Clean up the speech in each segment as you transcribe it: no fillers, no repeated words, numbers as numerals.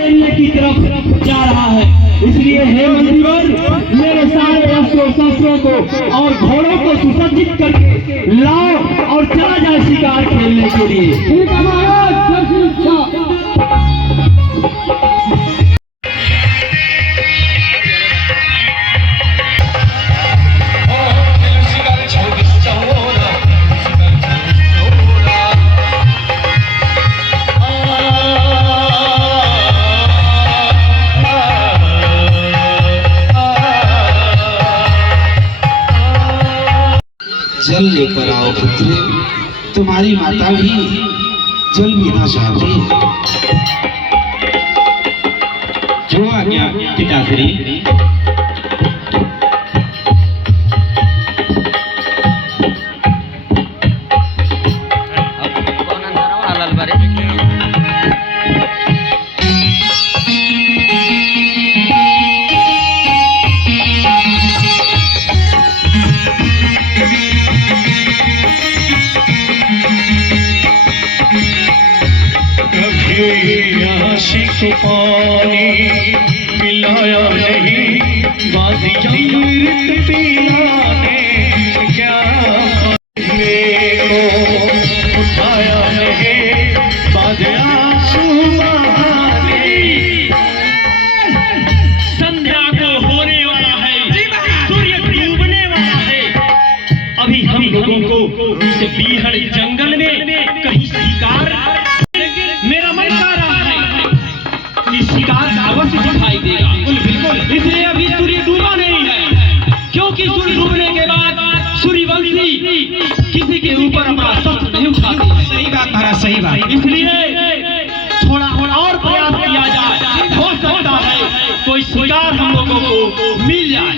सैन्य की तरफ जा रहा है। इसलिए हे मंत्रीवर, मेरे सारे अस्त्रों शस्त्रों को और घोड़ों को सुसज्जित करके लाओ और चला जाए शिकार खेलने के लिए। ठीक है महाराज, सुरक्षा। जल लेकर आओ पुत्र, तुम्हारी माता भी जल पीना चाहती है। जो आज्ञा पिताश्री। आशिक पानी पिलाया नहीं, बाजी अमृत पिलाने क्या को उठाया नहीं, बाजे आंसू बहाने। संध्या को होने वाला है, सूर्य डूबने वाला है। अभी हम लोगों को इस बीहड़ जंगल में कहीं शिकार, मेरा मन कर रहा है कि शिकार अवश्य दिखाई देगा। बिल्कुल, इसलिए अभी सूर्य डूबा नहीं है, क्योंकि सूर्य डूबने के बाद सूर्यवंशी किसी के ऊपर अपना शस्त्र नहीं उठाते हैं। सही बात महाराज, सही बात। इसलिए थोड़ा और प्रयास किया जाए, हो सकता है कोई शिकार हम लोगों को मिल जाए।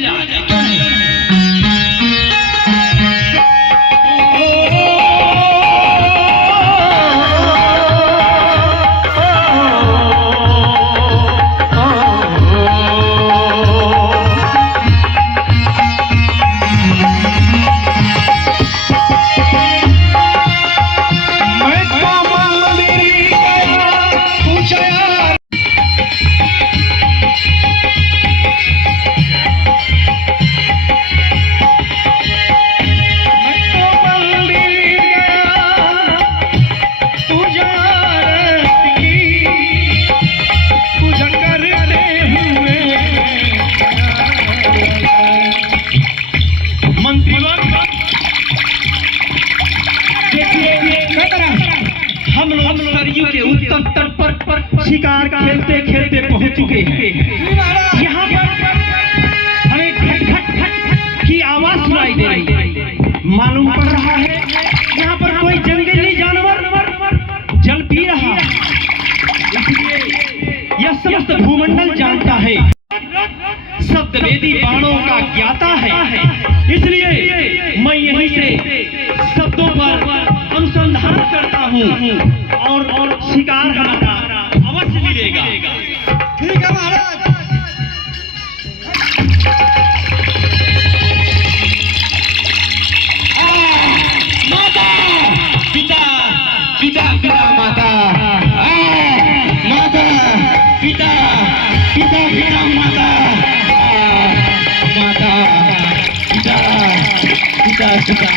शिकार खेलते खेलते पहुंच चुके हैं। यहाँ पर हमें खट खट खट की आवाज सुनाई दे रही है। मालूम पड़ रहा है यहाँ पर कोई जंगली जानवर जल पी रहा है। इसलिए यह समस्त भूमंडल जानता है, शब्दवेदी बाणों का ज्ञाता है। इसलिए मैं यहीं से शब्दों पर अनुसंधान करता हूँ और शिकार हमारा अवश्य मिलेगा। ठीक है महाराज। माता पिता, पिता पिता माता, माता पिता, पिता पिता माता, माता पिता, पिता पिता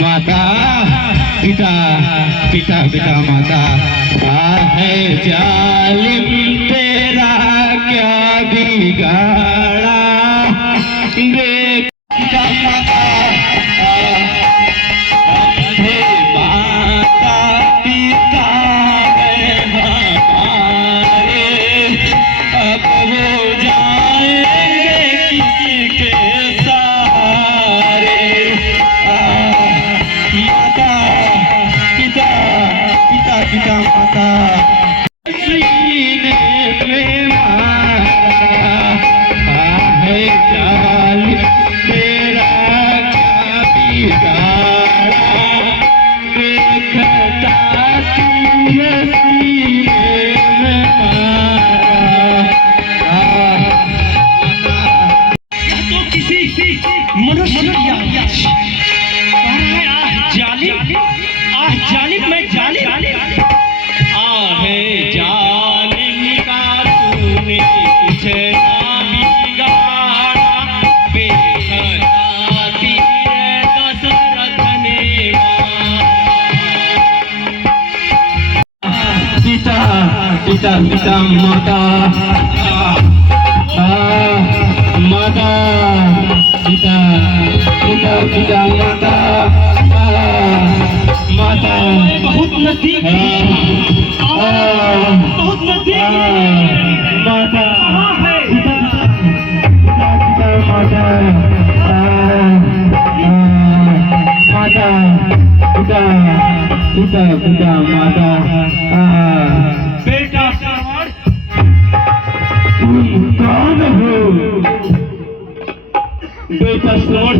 माता, पिता पिता पिता माता। है जालिम तेरा क्या बिगाड़ा, देख पिता माता, माता पिता हमारे, अब वो जाएंगे किसके सहारे। माता पिता, पिता पिता माता, सीने में मारा है जालिम तेरा क्या बिगाड़ा, देखता तुझे सीने में मारा। यह तो किसी मनुष्य की आवाज है। आह जालिम, आह जालिम, मैं जालिम। पिता पिता पिता माता माता पिता पिता पिता माता माता बहुत नजदीक बहुत नजदीक माता पिता पिता माता माता पिता पिता पिता माता बेटा श्रवण तुम कौन हो? बेटा श्रवण,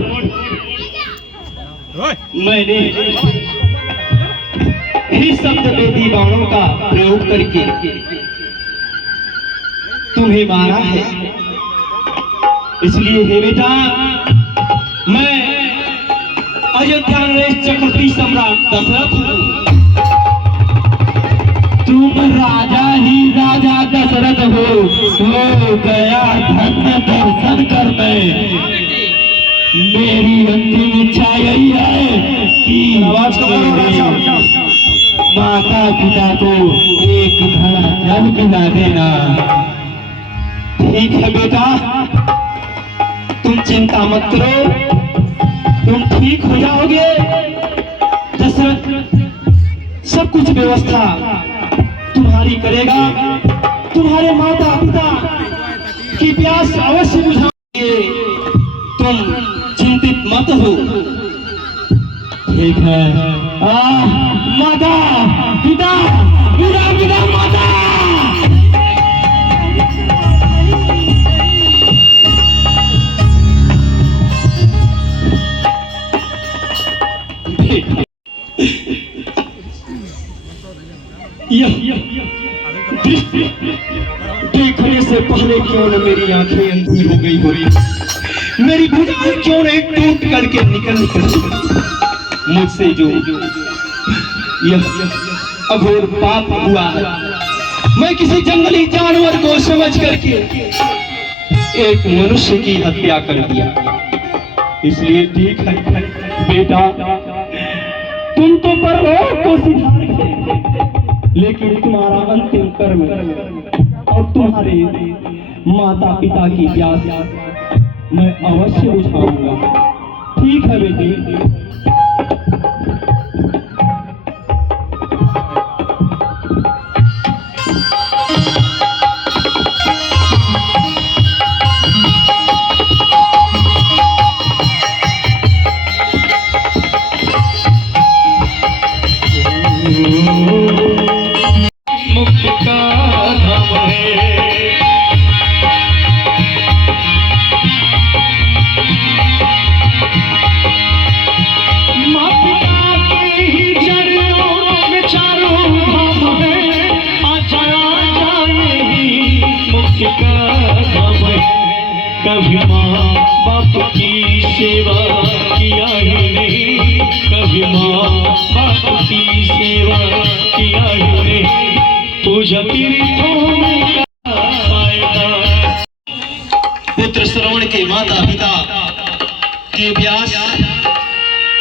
मैंने ही शब्द वेदी बाणों का प्रयोग करके तुम्हें मारा है। इसलिए हे बेटा, मैं अयोध्या नरेश चक्रवर्ती सम्राट दशरथ हूँ। तुम राजा ही राजा दशरथ हो गया धन्य दर्शन कर मेरी अंतिम इच्छा यही है कि माता पिता को एक घड़ा जल पिला देना। ठीक है बेटा, तुम चिंता मत करो, तुम ठीक हो जाओगे। दशरथ सब कुछ व्यवस्था तुम्हारी करेगा। तुम्हारे माता पिता की प्यास अवश्य बुझाएंगे। तुम चिंतित मत हो। ठीक है। माता पिता पिता पिता माता देखने से पहले क्यों न मेरी आंखें अंधी हो गई हो, मेरी भुजाएं क्यों नहीं टूट करके निकल मुझसे जो यह अघोर पाप हुआ है। मैं किसी जंगली जानवर को समझ करके एक मनुष्य की हत्या कर दिया। इसलिए ठीक है बेटा, तुम तो परलोक को सिधार गए, लेकिन तुम्हारा अंतिम कर्म और तुम्हारे माता पिता की प्यास मैं अवश्य बुझाऊंगा। ठीक है बेटी। कभी माँ बाप की सेवा किया ही नहीं, कभी माँ बाप की सेवा किया ही नहीं, पूजा तीर्थों में फायदा। पुत्र श्रवण के माता पिता की प्यास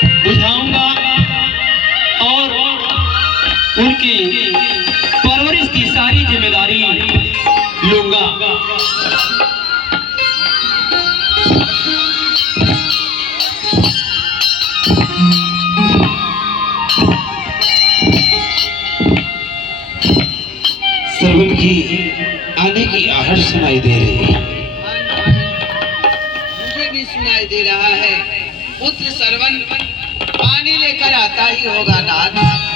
बुझाऊंगा और उनकी परवरिश की सारी जिम्मेदारी लूंगा। श्रवण की आने की आहट सुनाई दे रही है। मुझे भी सुनाई दे रहा है। पुत्र श्रवण पानी लेकर आता ही होगा नाथ।